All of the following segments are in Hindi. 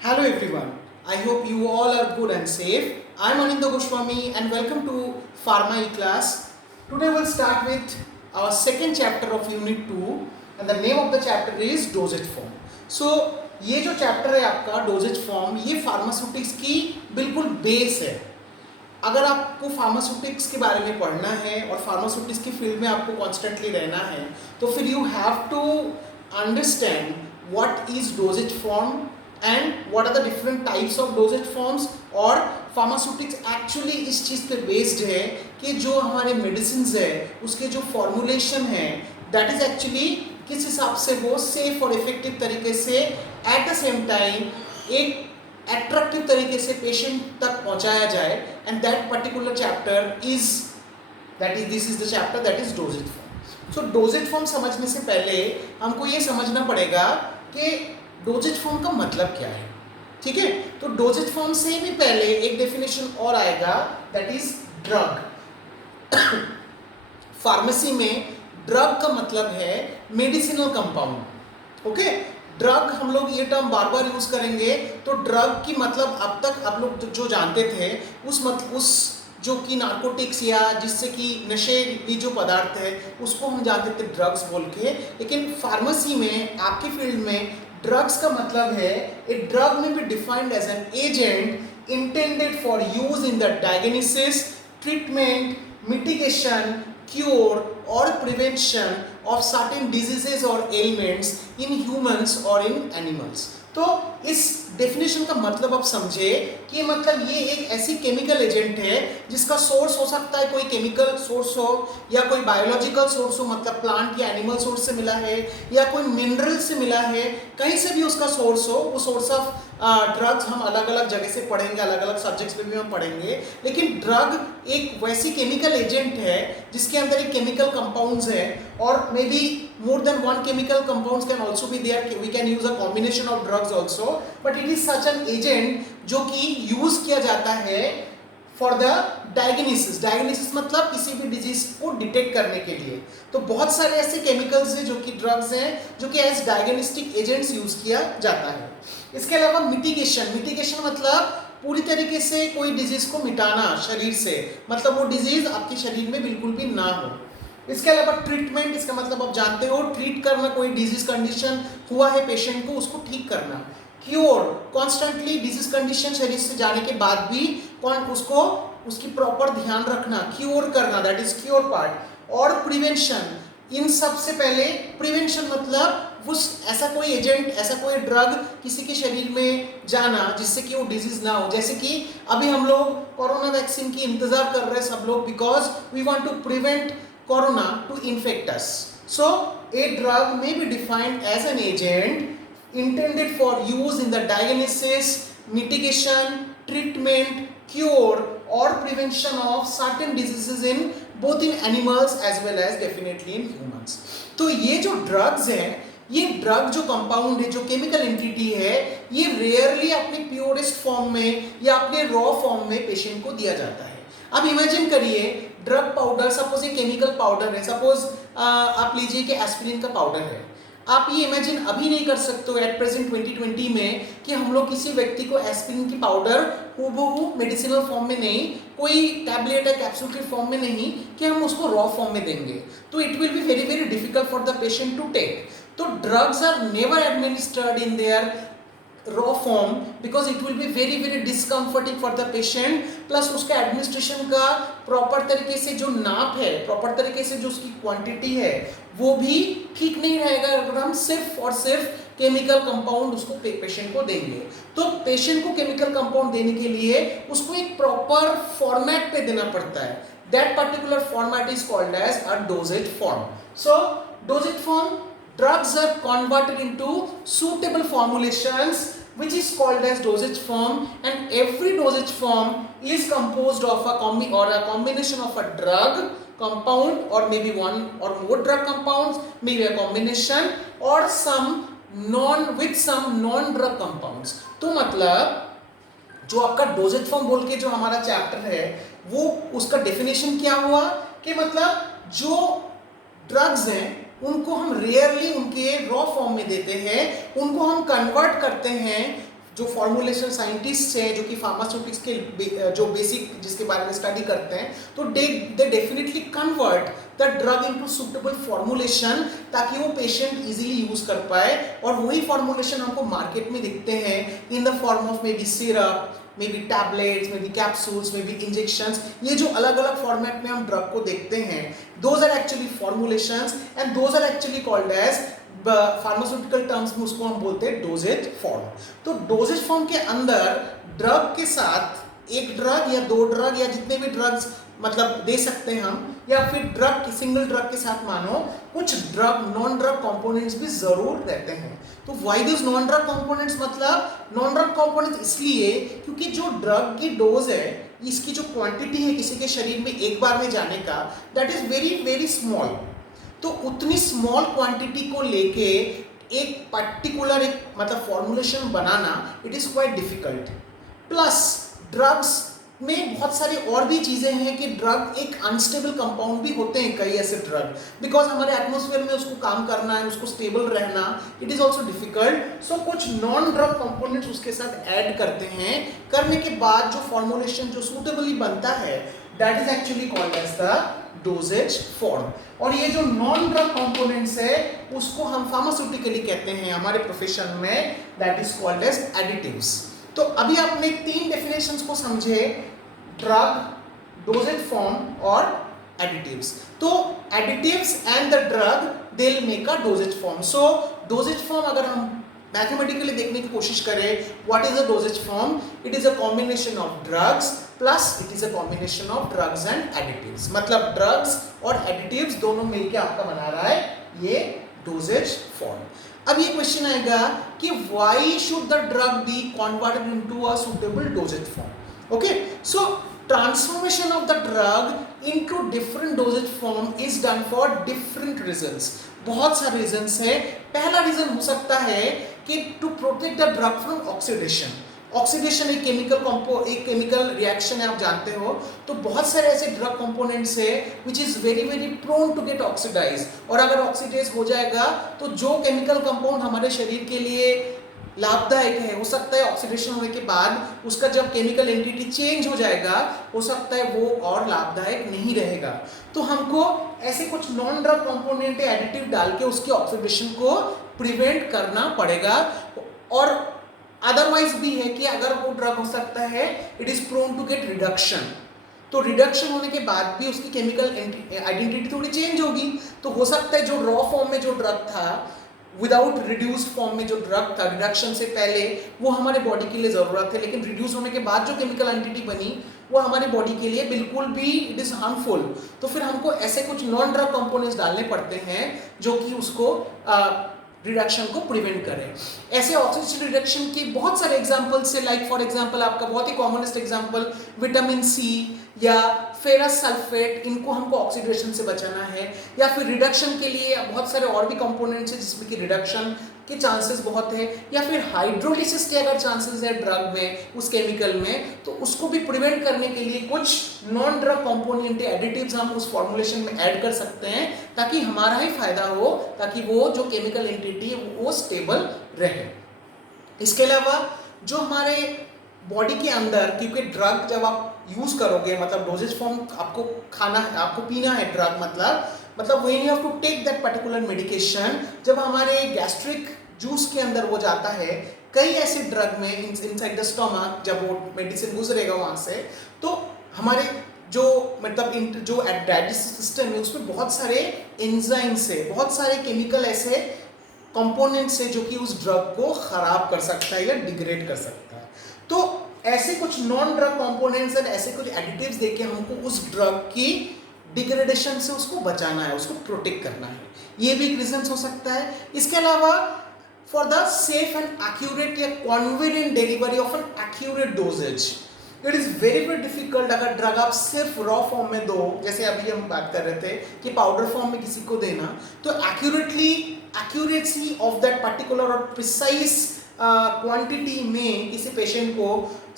Hello everyone. I hope you all are good and safe. I'm Anindya Goswami and welcome to Pharma E-Class. Today we'll start with our second chapter of Unit 2 and the name of the chapter is Dosage Form. So ये जो चैप्टर है आपका डोजेज फॉर्म ये फार्मास्यूटिक्स की बिल्कुल बेस है. अगर आपको फार्मास्यूटिक्स के बारे में पढ़ना है और फार्मास्यूटिक्स की फील्ड में आपको कॉन्स्टेंटली रहना है तो फिर you have to understand what is dosage form and what are the different types of dosage forms. और फार्मास्यूटिक्स एक्चुअली इस चीज़ पे बेस्ड है कि जो हमारे मेडिसिन है उसके जो फॉर्मुलेशन है दैट इज एक्चुअली किस हिसाब से वो सेफ और इफेक्टिव तरीके से एट द सेम टाइम एक एट्रैक्टिव तरीके से पेशेंट तक पहुंचाया जाए. And that particular chapter is this is the chapter that is dosage form. So dosage form समझने से पहले हमको ये समझना पड़ेगा कि डोजेज फॉर्म का मतलब क्या है. ठीक है, तो डोजेज फॉर्म से भी पहले एक डेफिनेशन और आएगा दैट इज ड्रग. फार्मेसी में ड्रग का मतलब है मेडिसिनल कंपाउंड. ओके, ड्रग हम लोग ये टर्म बार बार यूज करेंगे. तो ड्रग की मतलब अब तक आप लोग जो जानते थे उस जो कि नार्कोटिक्स या जिससे कि नशेली जो पदार्थ है उसको हम जानते थे ड्रग्स बोल के. लेकिन फार्मेसी में आपकी फील्ड में ड्रग्स का मतलब है ए ड्रग में be defined as an agent intended for use in the diagnosis, treatment, mitigation, cure or prevention of certain diseases or ailments in humans or in animals. तो इस डेफिनेशन का मतलब आप समझे कि मतलब ये एक ऐसी केमिकल एजेंट है जिसका सोर्स हो सकता है कोई केमिकल सोर्स हो या कोई बायोलॉजिकल सोर्स हो, मतलब प्लांट या एनिमल सोर्स से मिला है या कोई मिनरल से मिला है, कहीं से भी उसका सोर्स हो. वो सोर्स ऑफ ड्रग्स हम अलग अलग जगह से पढ़ेंगे, अलग अलग सब्जेक्ट्स पे भी हम पढ़ेंगे. लेकिन ड्रग एक वैसी केमिकल एजेंट है जिसके अंदर एक केमिकल कंपाउंड्स है और may be more than one chemical compounds can also be there. We can use a combination of drugs also, but it is such an agent जो कि यूज किया जाता है फॉर द डायग्नोसिस. डायग्नोसिस मतलब किसी भी डिजीज को डिटेक्ट करने के लिए. तो बहुत सारे ऐसे केमिकल्स हैं जो कि ड्रग्स हैं जो कि एज डायग्नोस्टिक एजेंट्स यूज किया जाता है. इसके अलावा मिटिगेशन. मिटिगेशन मतलब पूरी तरीके से कोई डिजीज को मिटाना शरीर से, मतलब वो डिजीज आपके शरीर में बिल्कुल भी ना हो. इसके अलावा ट्रीटमेंट, इसका मतलब आप जानते हो ट्रीट करना, कोई डिजीज कंडीशन हुआ है पेशेंट को उसको ठीक करना. क्योर, कॉन्स्टेंटली डिजीज कंडीशन शरीर से जाने के बाद भी उसको उसकी प्रॉपर ध्यान रखना, क्योर करना, दैट इज क्योर पार्ट. और प्रिवेंशन, इन सब से पहले प्रिवेंशन मतलब उस ऐसा कोई एजेंट, ऐसा कोई ड्रग किसी के शरीर में जाना जिससे कि वो डिजीज ना हो. जैसे कि अभी हम लोग कोरोना वैक्सीन की इंतजार कर रहे हैं सब लोग, because we want to prevent corona to infect us. So a drug may be defined as an agent intended for use in the diagnosis, mitigation, treatment, cure or prevention of certain diseases in both in animals as well as definitely in humans. तो ये जो ड्रग्स हैं, ये ड्रग जो कंपाउंड है, जो केमिकल एंटिटी है, ये रेयरली अपने प्योरेस्ट फॉर्म में या अपने रॉ फॉर्म में पेशेंट को दिया जाता है. अब इमेजिन करिए ड्रग पाउडर, सपोज ये केमिकल पाउडर है, सपोज आप लीजिए कि एस्पिरिन का पाउडर है. आप ये इमेजिन अभी नहीं कर सकते हो एट प्रेजेंट 2020 में कि हम लोग किसी व्यक्ति को एस्पिरिन की पाउडर हूबहू मेडिसिनल फॉर्म में नहीं, कोई टैबलेट या कैप्सूल के फॉर्म में नहीं, कि हम उसको रॉ फॉर्म में देंगे. तो it will be very very difficult for the patient to take. तो drugs are never administered in their raw form because it will be very very discomforting for the patient. Plus उसका एडमिनिस्ट्रेशन का प्रॉपर तरीके से जो नाप है, प्रॉपर तरीके से जो उसकी क्वांटिटी है वो भी ठीक नहीं रहेगा अगर हम सिर्फ और सिर्फ केमिकल कंपाउंड उसको पेशेंट को देंगे. तो पेशेंट को केमिकल कंपाउंड देने के लिए उसको एक प्रॉपर फॉर्मेट पे देना पड़ता है. That particular format is called as a dosage form. So dosage form, drugs are converted into suitable formulations which is called as dosage form, and every dosage form is composed of a combination of a drug compound or maybe one or more drug compounds, maybe a combination or some non drug compounds. तो मतलब जो आपका डोजेज फॉर्म बोल के जो हमारा चैप्टर है वो उसका डेफिनेशन क्या हुआ कि मतलब जो ड्रग्स हैं उनको हम रेयरली उनके रॉ फॉर्म में देते हैं, उनको हम कन्वर्ट करते हैं जो फॉर्मुलेशन साइंटिस्ट हैं जो कि फार्मास्यूटिक्स के जो बेसिक जिसके बारे में स्टडी करते हैं, तो they definitely convert the drug into suitable formulation ताकि वो पेशेंट इजीली यूज कर पाए। और वही फॉर्मुलेशन हमको मार्केट में दिखते हैं in the form of may be syrup, may be tablets, may be capsules, may be injections. ये जो अलग अलग फॉर्मेट में हम ड्रग को देखते हैं, those are actually formulations and those are actually called as, pharmaceutical terms में उसको हम बोलते हैं डोजेज फॉर्म। तो डोजेज फॉर्म के अंदर ड्रग के साथ एक ड्रग या दो ड्रग या जितने भी ड्रग्स मतलब दे सकते हैं हम, या फिर ड्रग सिंगल ड्रग के साथ मानो कुछ ड्रग नॉन ड्रग कंपोनेंट्स भी जरूर रहते हैं। तो why this non drug components, मतलब नॉन ड्रग कंपोनेंट्स इसलिए क्योंकि जो ड्रग की डोज है, इसकी जो क्वांटिटी है किसी के शरीर में एक बार में जाने का, that is very very small. तो उतनी स्मॉल क्वांटिटी को लेके एक पर्टिकुलर एक मतलब formulation banana it is quite difficult. Plus drugs में बहुत सारी और भी चीजें हैं कि ड्रग एक अनस्टेबल कंपाउंड भी होते हैं, कई ऐसे ड्रग, बिकॉज हमारे एटमॉस्फेयर में उसको काम करना है, उसको स्टेबल रहना, इट इज ऑल्सो डिफिकल्ट। सो कुछ नॉन ड्रग कंपोनेंट्स उसके साथ ऐड करते हैं, करने के बाद जो फॉर्मुलेशन जो सूटेबली बनता है that is actually called as the dosage form. और ये जो नॉन ड्रग कंपोनेंट्स है उसको हम फार्मास्यूटिकली कहते हैं हमारे प्रोफेशन में, that is called as additives. तो अभी आपने 3 डेफिनेशंस को समझे, ड्रग, डोजेज फॉर्म और एडिटिव्स। तो additives and the drug they will make a dosage form. So dosage form अगर हम मैथमेटिकली देखने की कोशिश करें, what is a dosage form? It is a combination of drugs plus it is a combination of drugs and additives. मतलब ड्रग्स और एडिटिव्स दोनों मिलकर आपका बना रहा है ये डोजेज फॉर्म। अब ये क्वेश्चन आएगा कि why should the drug be converted into a suitable doses form? Okay, so transformation of the drug into different doses form is done for different reasons. बहुत सारे रीजंस है। पहला रीजन हो सकता है कि to protect the drug from oxidation. Oxidation एक केमिकल रिएक्शन है, आप जानते हो। तो बहुत सारे ऐसे ड्रग कंपोनेंट्स है which is very very prone to get oxidize, और अगर ऑक्सीडाइज हो जाएगा तो जो केमिकल कंपाउंड हमारे शरीर के लिए लाभदायक है, हो सकता है ऑक्सीडेशन होने के बाद उसका जब केमिकल एंटिटी चेंज हो जाएगा, हो सकता है वो और लाभदायक नहीं रहेगा। तो हमको ऐसे कुछ नॉन ड्रग कंपोनेंट एडिटिव डाल के उसकी ऑक्सीडेशन को प्रिवेंट करना पड़ेगा। और अदरवाइज भी है कि अगर वो ड्रग हो सकता है it is prone to get reduction, तो रिडक्शन होने के बाद भी उसकी केमिकल आइडेंटिटी थोड़ी चेंज होगी। तो हो सकता है जो रॉ फॉर्म में जो ड्रग था, विदाउट रिड्यूस्ड फॉर्म में जो ड्रग था रिडक्शन से पहले, वो हमारे बॉडी के लिए ज़रूरत है, लेकिन रिड्यूस होने के बाद जो केमिकल आइडेंटिटी बनी वो हमारी बॉडी के लिए बिल्कुल भी इट इज़ हार्मफुल। तो फिर हमको ऐसे कुछ नॉन ड्रग कंपोनेंट्स डालने पड़ते हैं जो कि उसको रिडक्शन को प्रिवेंट करें। ऐसे ऑक्सीडेशन रिडक्शन के बहुत सारे एग्जांपल्स है, लाइक फॉर एग्जांपल आपका बहुत ही कॉमनेस्ट एग्जांपल विटामिन सी या फेरस सल्फेट, इनको हमको ऑक्सीडेशन से बचाना है। या फिर रिडक्शन के लिए बहुत सारे और भी कंपोनेंट्स हैं जिसमें कि रिडक्शन के चांसेस बहुत है, या फिर हाइड्रोलिसिस के अगर चांसेस है ड्रग में, उस केमिकल में, तो उसको भी प्रिवेंट करने के लिए कुछ नॉन ड्रग कंपोनेंट एडिटिव्स हम उस फॉर्मुलेशन में ऐड कर सकते हैं ताकि हमारा ही फायदा हो, ताकि वो जो केमिकल एंटिटी है वो स्टेबल रहे। इसके अलावा जो हमारे बॉडी के अंदर, क्योंकि ड्रग जब आप यूज करोगे, मतलब डोजेज फॉर्म आपको खाना है, आपको पीना है ड्रग, मतलब when you have to take that particular medication, जब हमारे गैस्ट्रिक जूस के अंदर वो जाता है, कई ऐसे ड्रग में इनसाइड द स्टमक जब वो मेडिसिन गुजरेगा वहाँ से, तो हमारे जो मतलब जो डाइजेस्टिव सिस्टम है उसमें बहुत सारे एंजाइम्स है, बहुत सारे केमिकल ऐसे कंपोनेंट्स है जो कि उस ड्रग को खराब कर सकता है या डिग्रेड कर सकता है। तो ऐसे कुछ नॉन ड्रग कंपोनेंट्स और ऐसे कुछ एडिटिव्स देके हमको उस ड्रग की डिग्रेडेशन से उसको बचाना है, उसको प्रोटेक्ट करना है, ये भी एक रीजन हो सकता है। इसके अलावा for the safe and accurate या convenient delivery of an accurate doses, it is very very difficult अगर ड्रग आप सिर्फ रॉ फॉर्म में दो, जैसे अभी हम बात कर रहे थे कि पाउडर फॉर्म में किसी को देना, तो एक्यूरेसी ऑफ दैट पर्टिकुलर और प्रिसाइज क्वांटिटी में किसी पेशेंट को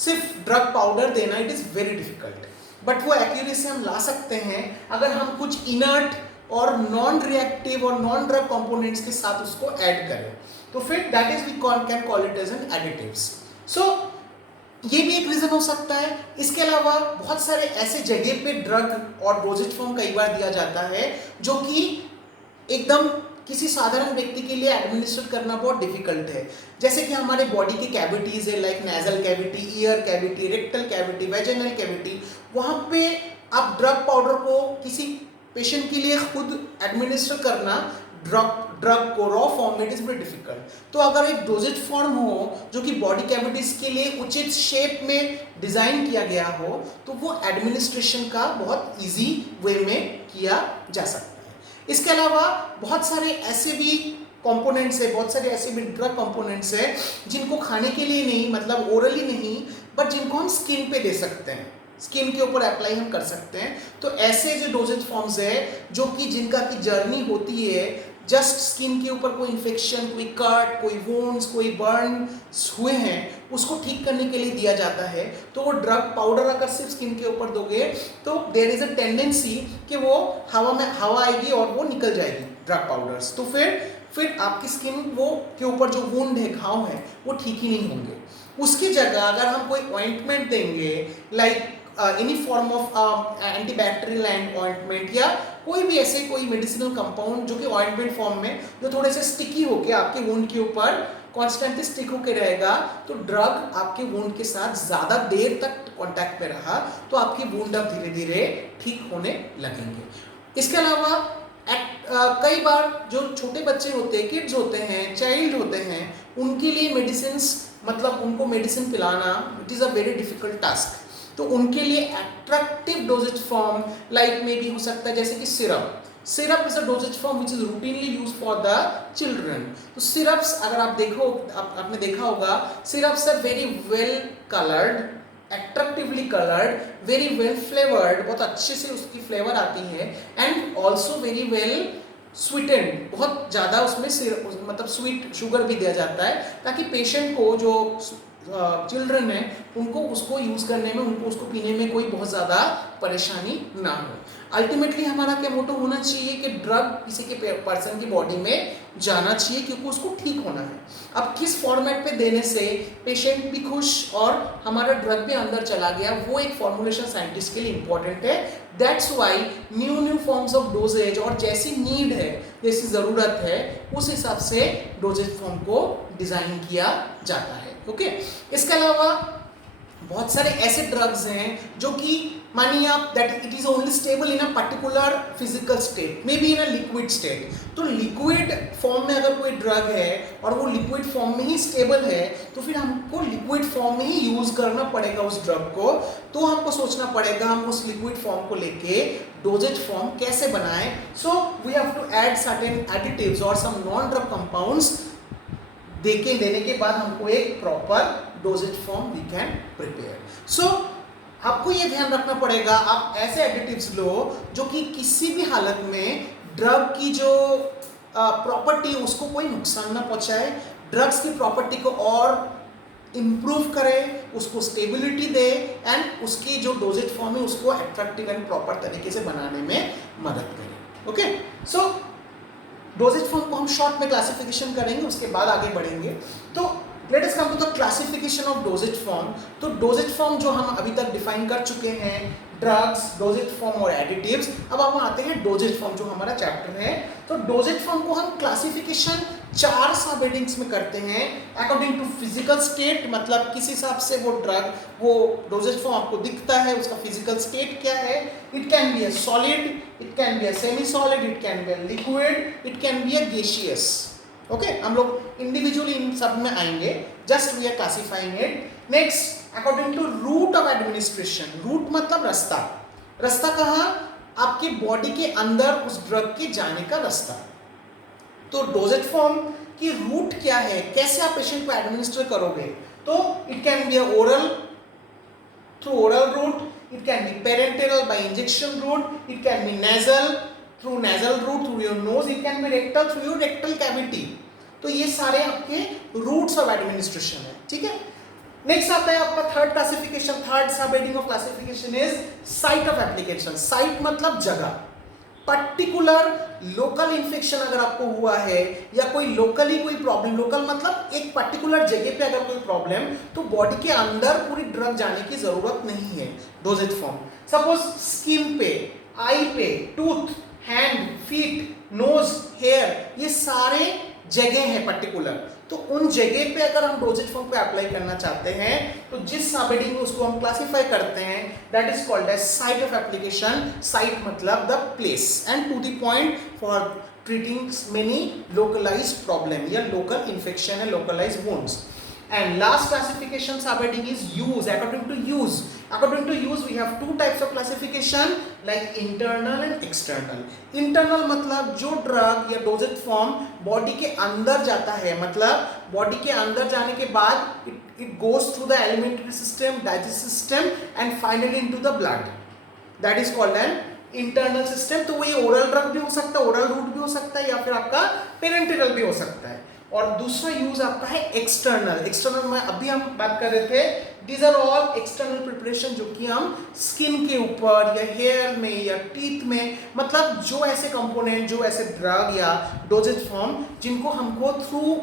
सिर्फ ड्रग पाउडर देना it is very difficult. But वो एक्यूरेसी हम ला सकते हैं अगर हम कुछ इनर्ट और नॉन रिएक्टिव और नॉन ड्रग कंपोनेंट्स के साथ उसको ऐड करें, तो फिर that is we can call it as an additives. So ये भी एक रीज़न हो सकता है। इसके अलावा बहुत सारे ऐसे जगह पे ड्रग और डोजेज फॉर्म कई बार दिया जाता है जो कि एकदम किसी साधारण व्यक्ति के लिए एडमिनिस्टर करना बहुत डिफिकल्ट है। जैसे कि हमारे बॉडी की कैविटीज है, like nasal cavity, ear cavity, rectal cavity, vaginal cavity, वहाँ पे आप ड्रग पाउडर को किसी पेशेंट के लिए खुद एडमिनिस्टर करना ड्रग को रॉ फॉर्म में इट इज वेरी डिफिकल्ट। तो अगर एक डोजेज फॉर्म हो जो कि बॉडी कैविटीज के लिए उचित शेप में डिजाइन किया गया हो, तो वो एडमिनिस्ट्रेशन का बहुत इजी वे में किया जा सकता है। इसके अलावा बहुत सारे ऐसे भी कंपोनेंट्स है, बहुत सारे ऐसे भी ड्रग कंपोनेंट्स है जिनको खाने के लिए नहीं, मतलब ओरली नहीं, बट जिनको हम स्किन पे दे सकते हैं, स्किन के ऊपर अप्लाई हम कर सकते हैं। तो ऐसे जो डोजेज फॉर्म्स है जो कि जिनका की जर्नी होती है जस्ट स्किन के ऊपर कोई इन्फेक्शन, कोई कट, कोई वुंड्स, कोई बर्न हुए हैं, उसको ठीक करने के लिए दिया जाता है। तो वो ड्रग पाउडर अगर सिर्फ स्किन के ऊपर दोगे तो देयर इज अ टेंडेंसी कि वो हवा आएगी और वो निकल जाएगी ड्रग पाउडर्स। तो फिर आपकी स्किन वो के ऊपर जो वुंड है, घाव है, वो ठीक ही नहीं होंगे। उसकी जगह अगर हम कोई ऑइंटमेंट देंगे, like any form of antibacterial and ointment, या कोई भी ऐसे कोई मेडिसिनल कंपाउंड जो कि ऑइंटमेंट फॉर्म में जो थोड़े से स्टिकी होके आपके वुंड के ऊपर कॉन्स्टेंटली स्टिक होके रहेगा, तो ड्रग आपके वुंड के साथ ज़्यादा देर तक कांटेक्ट में रहा तो आपकी वुंड अब धीरे धीरे ठीक होने लगेंगे। इसके अलावा कई बार जो छोटे बच्चे होते हैं, किड्स होते हैं, चाइल्ड होते हैं, उनके लिए मेडिसिन्स, मतलब उनको मेडिसिन पिलाना it is a very difficult task. तो उनके लिए अट्रैक्टिव डोजेज फॉर्म लाइक में भी हो सकता है, जैसे कि syrup is a dosage form which is routinely use for the children. तो सिरप्स अगर आपने देखा होगा, syrups are very well coloured, attractively coloured, very well flavoured, बहुत अच्छे से उसकी फ्लेवर आती है, and also very well sweetened, बहुत ज़्यादा उसमें मतलब स्वीट शुगर भी दिया जाता है ताकि पेशेंट को, जो चिल्ड्रन है, उनको उसको यूज़ करने में, उनको उसको पीने में कोई बहुत ज़्यादा परेशानी ना हो। अल्टीमेटली हमारा क्या मोटो होना चाहिए कि ड्रग किसी के पर्सन की बॉडी में जाना चाहिए क्योंकि उसको ठीक होना है। अब किस फॉर्मेट पे देने से पेशेंट भी खुश और हमारा ड्रग भी अंदर चला गया, वो एक फॉर्मुलेशन साइंटिस्ट के लिए इंपॉर्टेंट है। That's why new forms of dosage और जैसी नीड है, जैसी ज़रूरत है, उस हिसाब से डोजेज फॉर्म को डिज़ाइन किया जाता है। ओके, इसके अलावा बहुत सारे ऐसे ड्रग्स हैं जो कि मानिए आप that it is only stable in a particular physical state, may be in a liquid state. तो लिक्विड फॉर्म में अगर कोई ड्रग है और वो लिक्विड फॉर्म में ही स्टेबल है, तो फिर हमको लिक्विड फॉर्म में ही यूज करना पड़ेगा उस ड्रग को। तो हमको सोचना पड़ेगा हम उस लिक्विड फॉर्म को लेके डोजेज फॉर्म कैसे बनाएं। So we have to add certain additives और सम नॉन ड्रग कंपाउंड्स देने के बाद हमको एक proper doses form we can prepare. So आपको ये ध्यान रखना पड़ेगा, आप ऐसे एडिटिव्स लो जो कि किसी भी हालत में ड्रग की जो प्रॉपर्टी उसको कोई नुकसान ना पहुंचाए, ड्रग्स की प्रॉपर्टी को और इम्प्रूव करे, उसको स्टेबिलिटी दे, एंड उसकी जो डोजेज फॉर्म है उसको अट्रैक्टिव एंड प्रॉपर तरीके से बनाने में मदद करे। ओके, सो डोजेज फॉर्म को हम शॉर्ट में क्लासिफिकेशन करेंगे, उसके बाद आगे बढ़ेंगे। तो let us come to the classification of dosage form. तो डोजेज फॉर्म जो हम अभी तक डिफाइन कर चुके हैं, ड्रग्स, डोजेज फॉर्म और एडिटिव्स। अब हम आते हैं डोजेज फॉर्म, जो हमारा चैप्टर है। तो डोजेज फॉर्म को हम क्लासिफिकेशन 4 सब हेडिंग्स में करते हैं अकॉर्डिंग टू फिजिकल स्टेट, मतलब किस हिसाब से वो ड्रग, वो डोजेज फॉर्म आपको दिखता है, उसका फिजिकल स्टेट क्या है। It can be a solid, it can be a semi solid, it can be a liquid, it can be a gaseous. Okay, हम लोग इंडिविजुअली इन सब में आएंगे, just we are classifying it. Next, according to route of administration. Route मतलब रास्ता, रास्ता कहाँ, आपके बॉडी के अंदर उस ड्रग के जाने का रास्ता। तो डोजेज फॉर्म की रूट क्या है, कैसे आप पेशेंट को एडमिनिस्टर करोगे। तो it can be oral, through oral route, it can be parenteral by injection route, it can be nasal through nasal route, through your nose, it can be rectal through your rectal cavity. तो ये सारे आपके रूट्स ऑफ एडमिनिस्ट्रेशन है, ठीक है। नेक्स्ट आता है आपका थर्ड क्लासिफिकेशन, थर्ड सब heading of classification is site of application. Site मतलब जगह, पर्टिकुलर लोकल इन्फेक्शन अगर आपको हुआ है या कोई लोकली कोई प्रॉब्लम, लोकल मतलब एक पर्टिकुलर जगह पे अगर कोई प्रॉब्लम, तो बॉडी के अंदर पूरी ड्रग जाने की जरूरत नहीं है डोजेज फॉर्म। सपोज स्किन पे, आई पे, tooth, hand, feet, nose, hair, ये सारे जगह है पर्टिकुलर, तो उन जगह पे अगर हम डोजेज फॉर्म पे अप्लाई करना चाहते हैं तो जिस सबहेडिंग में उसको हम क्लासिफाई करते हैं that is called as site of application. Site मतलब the place, and to the point for treating many localized problem या local infection and localized wounds. And last classification subheading is use. According to use, we have two types of classification like internal and external. Internal मतलब जो ड्रग या डोजेज फॉर्म बॉडी के अंदर जाता है, मतलब बॉडी के अंदर जाने के बाद it goes through the alimentary system, digestive system and finally into the blood. That is called an internal system. तो वही ओरल ड्रग भी हो सकता है, ओरल रूट भी हो सकता है या फिर आपका पेरेंटरल भी हो सकता है। और दूसरा यूज आपका है एक्सटर्नल। एक्सटर्नल में अभी हम बात कर रहे थे, these are all external preparation जो कि हम स्किन के ऊपर या हेयर में या टीथ में, मतलब जो ऐसे कंपोनेंट, जो ऐसे ड्रग या डोजेज फॉर्म जिनको हमको थ्रू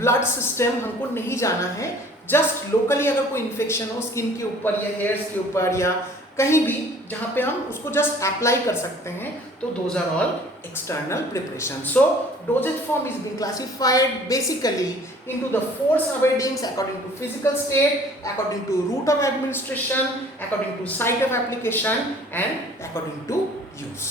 ब्लड सिस्टम हमको नहीं जाना है, जस्ट लोकली अगर कोई इन्फेक्शन हो स्किन के ऊपर या हेयर्स के ऊपर या कहीं भी जहां पे हम उसको जस्ट अप्लाई कर सकते हैं, तो those are all external preparation. So dosage form is being classified basically into the four subheadings according to physical state, according to route of administration, according to site of application and according to use.